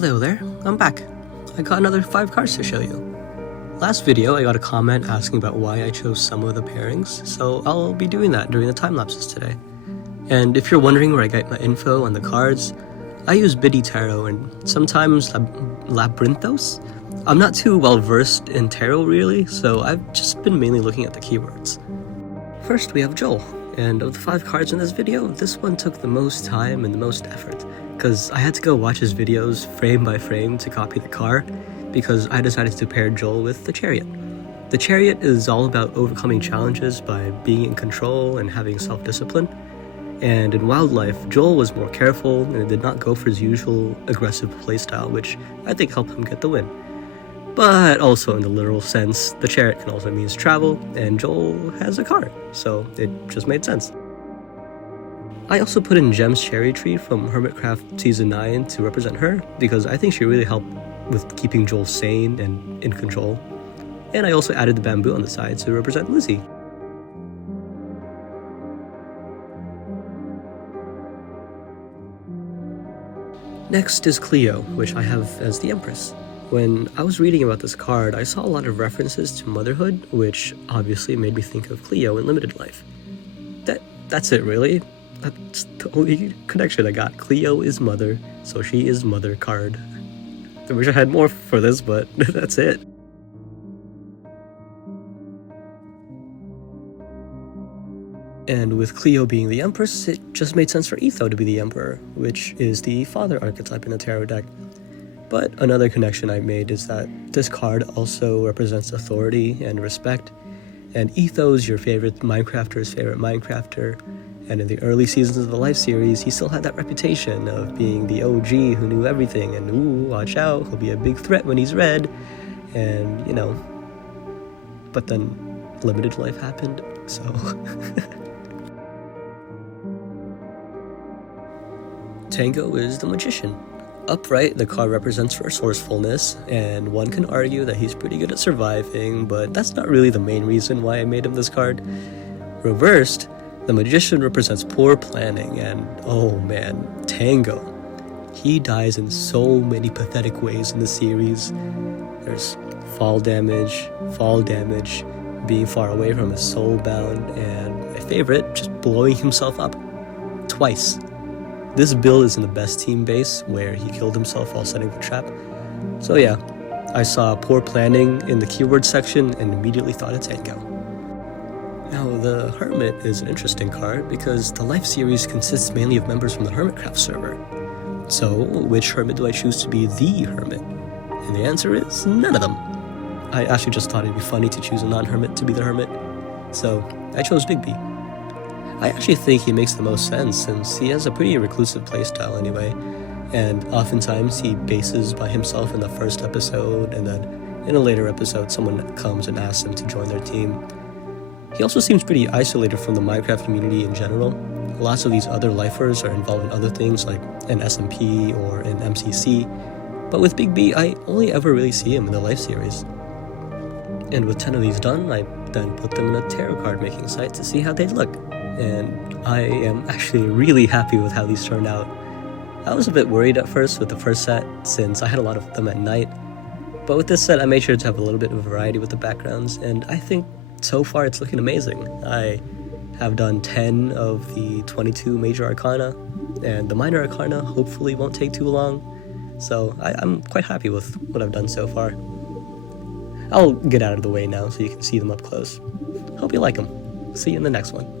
Hello there, I'm back. I got another 5 cards to show you. Last video I got a comment asking about why I chose some of the pairings, so I'll be doing that during the time lapses today. And if you're wondering where I get my info on the cards, I use Biddy Tarot and sometimes Labyrinthos. I'm not too well versed in tarot really, so I've just been mainly looking at the keywords. First we have Joel, and of the 5 cards in this video, this one took the most time and the most effort, because I had to go watch his videos frame by frame to copy the card, because I decided to pair Joel with the Chariot. The Chariot is all about overcoming challenges by being in control and having self-discipline. And in Wildlife, Joel was more careful and did not go for his usual aggressive playstyle, which I think helped him get the win. But also in the literal sense, the Chariot can also mean travel, and Joel has a car, so it just made sense. I also put in Gem's Cherry Tree from Hermitcraft Season 9 to represent her, because I think she really helped with keeping Joel sane and in control. And I also added the bamboo on the side to represent Lizzie. Next is Cleo, which I have as the Empress. When I was reading about this card, I saw a lot of references to motherhood, which obviously made me think of Cleo in Limited Life. That's it really. That's the only connection I got. Cleo is mother, so she is mother card. I wish I had more for this, but that's it. And with Cleo being the Empress, it just made sense for Etho to be the Emperor, which is the father archetype in the tarot deck. But another connection I made is that this card also represents authority and respect, and Etho is your favorite Minecrafter's favorite Minecrafter, and in the early seasons of the Life series, he still had that reputation of being the OG who knew everything, and ooh, watch out, he'll be a big threat when he's red, and you know. But then Limited Life happened, so... Tango is the Magician. Upright, the card represents resourcefulness, and one can argue that he's pretty good at surviving, but that's not really the main reason why I made him this card. Reversed, the Magician represents poor planning, and oh man, Tango. He dies in so many pathetic ways in the series. There's fall damage, being far away from his soulbound, and my favorite, just blowing himself up. Twice. This build is in the best team base, where he killed himself while setting the trap. So yeah, I saw poor planning in the keyword section and immediately thought of Tango. Now, the Hermit is an interesting card because the Life series consists mainly of members from the Hermitcraft server. So, which Hermit do I choose to be the Hermit? And the answer is none of them. I actually just thought it'd be funny to choose a non-Hermit to be the Hermit, so I chose Bigby. I actually think he makes the most sense since he has a pretty reclusive playstyle anyway, and oftentimes he bases by himself in the first episode, and then in a later episode someone comes and asks him to join their team. He also seems pretty isolated from the Minecraft community in general. Lots of these other lifers are involved in other things like an SMP or an MCC, but with Bigby I only ever really see him in the Life series. And with 10 of these done, I then put them in a tarot card making site to see how they'd look. And I am actually really happy with how these turned out. I was a bit worried at first with the first set, since I had a lot of them at night, but with this set I made sure to have a little bit of variety with the backgrounds, and I think so far it's looking amazing. I have done 10 of the 22 major arcana, and the minor arcana hopefully won't take too long, so I'm quite happy with what I've done so far. I'll get out of the way now so you can see them up close. Hope you like them. See you in the next one.